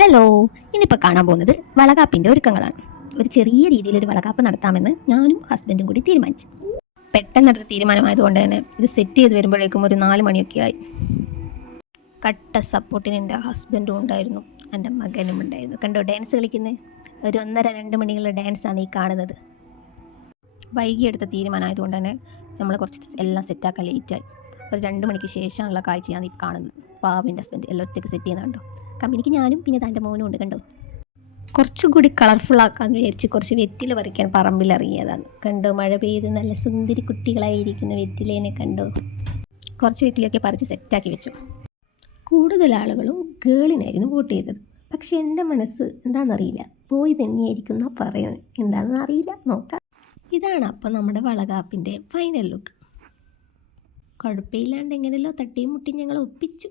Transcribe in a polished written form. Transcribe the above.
Hello, ഇന്നിപ്പോൾ കാണാൻ പോകുന്നത് വളകാപ്പിൻ്റെ ഒരുക്കങ്ങളാണ്. ഒരു ചെറിയ രീതിയിലൊരു വളകാപ്പ് നടത്താമെന്ന് ഞാനും ഹസ്ബൻഡും കൂടി തീരുമാനിച്ചു. പെട്ടെന്നെടുത്ത തീരുമാനമായതുകൊണ്ട് തന്നെ ഇത് സെറ്റ് ചെയ്ത് വരുമ്പോഴേക്കും ഒരു 4 മണിയൊക്കെ ആയി. കട്ട സപ്പോർട്ടിന് എൻ്റെ ഹസ്ബൻഡും ഉണ്ടായിരുന്നു, എൻ്റെ മകനും ഉണ്ടായിരുന്നു. കണ്ടോ ഡാൻസ് കളിക്കുന്നത്? ഒരു 1.5-2 മണിയുള്ള ഡാൻസാണ് ഈ കാണുന്നത്. വൈകിയെടുത്ത തീരുമാനമായതുകൊണ്ട് തന്നെ നമ്മൾ കുറച്ച് എല്ലാം സെറ്റാക്കാൻ ലേറ്റായി. ഒരു 2 മണിക്ക് ശേഷമുള്ള കാഴ്ചയാണ് ഈ കാണുന്നത്. പാവിൻ്റെ ഹസ്ബൻഡ് എല്ലാം ഒറ്റയ്ക്ക് സെറ്റ് ചെയ്യുന്നത് കണ്ടോ. കമ്പനിക്ക് ഞാനും പിന്നെ തൻ്റെ മോനും ഉണ്ട്. കണ്ടോ, കുറച്ചുകൂടി കളർഫുൾ ആക്കാമെന്ന് വിചാരിച്ച് കുറച്ച് വെറ്റില പറിക്കാൻ പറമ്പിലിറങ്ങിയതാണ്. കണ്ടോ, മഴ പെയ്ത് നല്ല സുന്ദരി കുട്ടികളായിരിക്കുന്ന വെറ്റിലേനെ കണ്ടോ. കുറച്ച് വെറ്റിലൊക്കെ പറിച്ച് സെറ്റാക്കി വെച്ചു. കൂടുതൽ ആളുകളും ഗേളിനായിരുന്നു വോട്ട് ചെയ്തത്. പക്ഷെ എൻ്റെ മനസ്സ് എന്താണെന്നറിയില്ല, ബോയ് തന്നെയായിരിക്കും എന്നാ പറയുന്നത്. എന്താണെന്ന് അറിയില്ല, നോക്കാം. ഇതാണ് അപ്പം നമ്മുടെ വളകാപ്പിൻ്റെ ഫൈനൽ ലുക്ക്. കുഴപ്പമില്ലാണ്ട് എങ്ങനെയല്ലോ തട്ടിയും മുട്ടിയും ഞങ്ങൾ ഒപ്പിച്ചു.